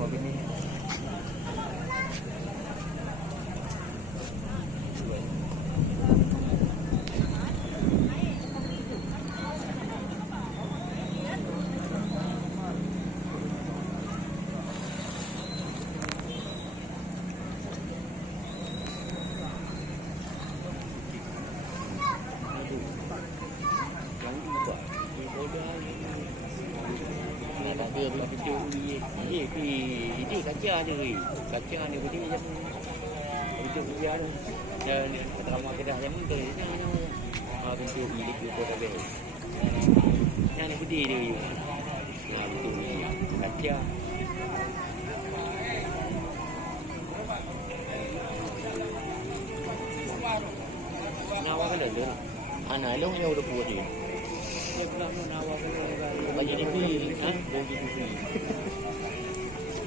buat bini. Dia begitu ini kaca dia kaca ni begini jam begitu dia dan drama kedah yang tu begitu ini kita dah beres yang ni budi dia begitu kaca nawa kan ada anak long yang udah buat dia dia bilang nawa kan lagi ni ha begitu